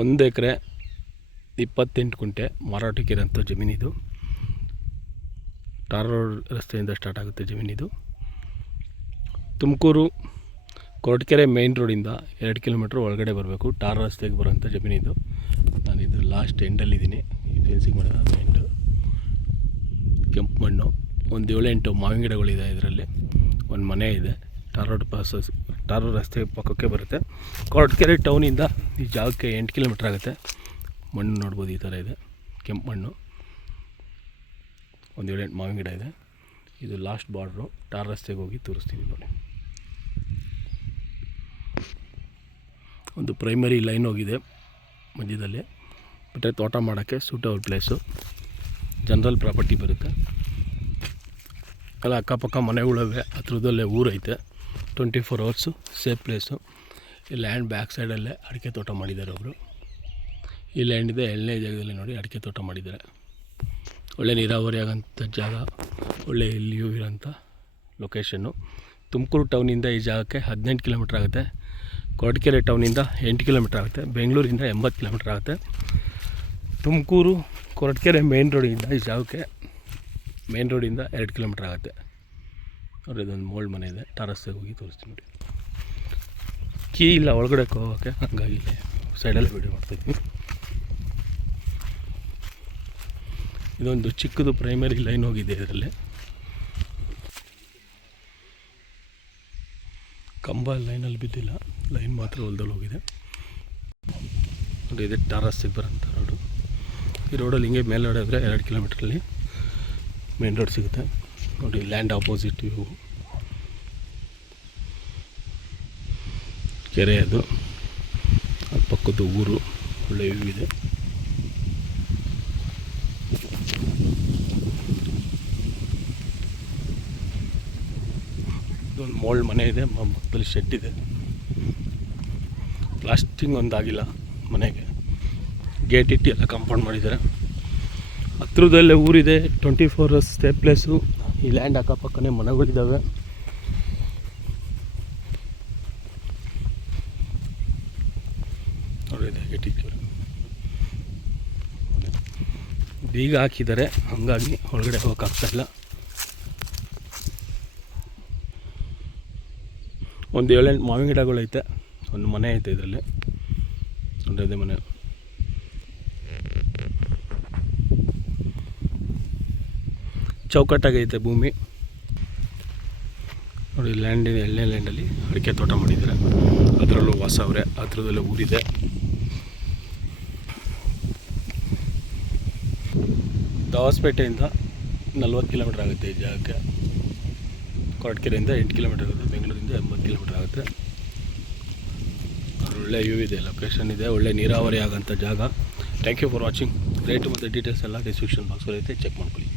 1 ಎಕರೆ 28 ಗುಂಟೆ ಮಾರಾಟಕ್ಕಿರೋಂಥ ಜಮೀನಿದು. Tar road ರಸ್ತೆಯಿಂದ start ಆಗುತ್ತೆ ಜಮೀನಿದು. ತುಮಕೂರು ಕೊರಟಗೆರೆ ಮೇನ್ ರೋಡಿಂದ 2 ಕಿಲೋಮೀಟ್ರ್ ಒಳಗಡೆ ಬರಬೇಕು. ಟಾರ್ ರಸ್ತೆಗೆ ಬರೋಂಥ ಜಮೀನಿದು. ನಾನಿದು ಲಾಸ್ಟ್ ಎಂಡಲ್ಲಿದ್ದೀನಿ. ಈ ಫೆನ್ಸಿಂಗ್ ಮಾಡೋದು ಎಂಡು. ಕೆಂಪು ಮಣ್ಣು, ಒಂದು 7-8 ಮಾವಿನ ಗಿಡಗಳಿದೆ. ಇದರಲ್ಲಿ ಒಂದು ಮನೆ ಇದೆ. ಟಾರ್ ರಸ್ತೆ ಪಕ್ಕಕ್ಕೆ ಬರುತ್ತೆ. ಕೊರಟಗೆರೆ ಟೌನಿಂದ ಈ ಜಾಗಕ್ಕೆ 8 ಕಿಲೋಮೀಟ್ರ್ ಆಗುತ್ತೆ. ಮಣ್ಣು ನೋಡ್ಬೋದು, ಈ ಥರ ಇದೆ ಕೆಂಪು ಮಣ್ಣು. ಒಂದು 7-8 ಮಾವಿನ ಗಿಡ ಇದೆ. ಇದು ಲಾಸ್ಟ್ ಬಾರ್ಡ್ರು. ಟಾರ್ ರಸ್ತೆಗೆ ಹೋಗಿ ತೋರಿಸ್ತೀನಿ ನೋಡಿ. ಒಂದು ಪ್ರೈಮರಿ ಲೈನ್ ಹೋಗಿದೆ ಮಧ್ಯದಲ್ಲಿ. ಮತ್ತು ತೋಟ ಮಾಡೋಕ್ಕೆ ಸೂಟಬಲ್ ಪ್ಲೇಸು. ಜನರಲ್ ಪ್ರಾಪರ್ಟಿ ಬರುತ್ತೆ. ಎಲ್ಲ ಅಕ್ಕಪಕ್ಕ ಮನೆಗಳವೆ. ಹತ್ರದಲ್ಲೇ ಊರೈತೆ. 24 ಅವರ್ಸು ಸೇಫ್ ಪ್ಲೇಸು. ಈ ಲ್ಯಾಂಡ್ ಬ್ಯಾಕ್ ಸೈಡಲ್ಲೇ ಅಡಿಕೆ ತೋಟ ಮಾಡಿದ್ದಾರೆ ಒಬ್ಬರು. ಈ ಲ್ಯಾಂಡ್ ಇದೆ 7ನೇ ಜಾಗದಲ್ಲಿ ನೋಡಿ ಅಡಿಕೆ ತೋಟ ಮಾಡಿದ್ದಾರೆ. ಒಳ್ಳೆ ನೀರಾವರಿ ಆಗೋಂಥ ಜಾಗ, ಒಳ್ಳೆ ಇಲ್ಲಿಯೂ ಇರೋಂಥ ಲೊಕೇಶನ್ನು. ತುಮಕೂರು ಟೌನಿಂದ ಈ ಜಾಗಕ್ಕೆ 18 ಕಿಲೋಮೀಟ್ರ್ ಆಗುತ್ತೆ. ಕೊರಟಗೆರೆ ಟೌನಿಂದ 8 ಕಿಲೋಮೀಟ್ರ್ ಆಗುತ್ತೆ. ಬೆಂಗಳೂರಿಂದ 80 ಕಿಲೋಮೀಟ್ರ್ ಆಗುತ್ತೆ. ತುಮಕೂರು ಕೊರಟಗೆರೆ ಮೇನ್ ರೋಡಿಂದ ಈ ಜಾಗಕ್ಕೆ ಮೇನ್ ರೋಡಿಂದ 2 ಕಿಲೋಮೀಟ್ರ್ ಆಗುತ್ತೆ. ನೋಡಿ, ಇದೊಂದು ಮೋಲ್ಡ್ ಮನೆ ಇದೆ. ಟಾರ್ ರಸ್ತೆಗೆ ಹೋಗಿ ತೋರಿಸ್ತೀನಿ ನೋಡಿ. ಕೀ ಇಲ್ಲ ಒಳಗಡೆ ಹೋಗೋಕ್ಕೆ, ಹಾಗಾಗಿ ಸೈಡಲ್ಲಿ ವೀಡಿಯೋ ಮಾಡ್ತಾಯಿದ್ವಿ. ಇದೊಂದು ಚಿಕ್ಕದು ಪ್ರೈಮರಿ ಲೈನ್ ಹೋಗಿದೆ. ಇದರಲ್ಲಿ ಕಂಬ ಲೈನಲ್ಲಿ ಬಿದ್ದಿಲ್ಲ, ಲೈನ್ ಮಾತ್ರ ಹೊಲದಲ್ಲಿ ಹೋಗಿದೆ ನೋಡಿ. ಇದೆ ಟಾರ್ ರಸ್ತೆಗೆ ಬರೋಂಥ ರೋಡು. ಈ ರೋಡಲ್ಲಿ ಹಿಂಗೆ ಮೇಲೆ ಹೊಡೆದ್ರೆ 2 ಕಿಲೋಮೀಟ್ರಲ್ಲಿ ಮೇನ್ ರೋಡ್ ಸಿಗುತ್ತೆ ನೋಡಿ. ಲ್ಯಾಂಡ್ ಆಪೋಸಿಟ್ ವ್ಯೂ, ಕೆರೆ ಅದು, ಅದು ಪಕ್ಕದ್ದು ಊರು. ಒಳ್ಳೆ ವ್ಯೂ ಇದೆ. ಇದೊಂದು ಮೋಲ್ಡ್ ಮನೆ ಇದೆ. ಪಕ್ಕದಲ್ಲಿ ಶೆಡ್ ಇದೆ. ಪ್ಲಾಸ್ಟಿಂಗ್ ಒಂದಾಗಿಲ್ಲ ಮನೆಗೆ. ಗೇಟ್ ಇಟ್ಟು ಎಲ್ಲ ಕಾಂಪೌಂಡ್ ಮಾಡಿದ್ದಾರೆ. ಹತ್ರದಲ್ಲೇ ಊರಿದೆ. 24 ಅವರ್ಸ್ ಸ್ಟೇ ಪ್ಲೇಸು. ಈ ಲ್ಯಾಂಡ್ ಅಕ್ಕಪಕ್ಕನೇ ಮನೆಗಳಿದ್ದಾವೆ. ನೋಡಿದೆ ಗೇಟ್ ಇಟ್ಟು ಬೀಗ ಹಾಕಿದ್ದಾರೆ, ಹಾಗಾಗಿ ಒಳಗಡೆ ಹೋಗೋಕ್ಕಾಗ್ತಾಯಿಲ್ಲ. ಒಂದು 7-8 ಮಾವಿನ ಗಿಡಗಳೈತೆ. ಒಂದು ಮನೆ ಐತೆ ಇದರಲ್ಲಿ. ನೋಡಿದೆ ಮನೆ. ಚೌಕಟ್ಟಾಗೈತೆ ಭೂಮಿ ನೋಡಿ. ಲ್ಯಾಂಡ್ 7ನೇ ಲ್ಯಾಂಡಲ್ಲಿ ಅಡಿಕೆ ತೋಟ ಮಾಡಿದ್ದಾರೆ. ಅದರಲ್ಲೂ ವಾಸವ್ರೆ. ಹತ್ರದಲ್ಲೇ ಊರಿದೆ. ದಾವಸ್ಪೇಟೆಯಿಂದ 40 ಕಿಲೋಮೀಟ್ರ್ ಆಗುತ್ತೆ ಈ ಜಾಗಕ್ಕೆ. ಕೊರಟಗೆರೆಯಿಂದ 8 ಕಿಲೋಮೀಟ್ರ್ ಆಗುತ್ತೆ. ಬೆಂಗಳೂರಿಂದ 80 ಕಿಲೋಮೀಟ್ರ್ ಆಗುತ್ತೆ. ಒಳ್ಳೆ ವ್ಯೂ ಇದೆ, ಲೊಕೇಶನ್ ಇದೆ, ಒಳ್ಳೆ ನೀರಾವರಿ ಆಗೋಂಥ ಜಾಗ. Thank you for watching. Rate ಮತ್ತು ಡೀಟೇಲ್ಸ್ ಎಲ್ಲ ಡಿಸ್ಕ್ರಿಪ್ಷನ್ ಬಾಕ್ಸಲ್ಲಿ ಐತೆ, ಚೆಕ್ ಮಾಡ್ಕೊಳ್ಳಿ.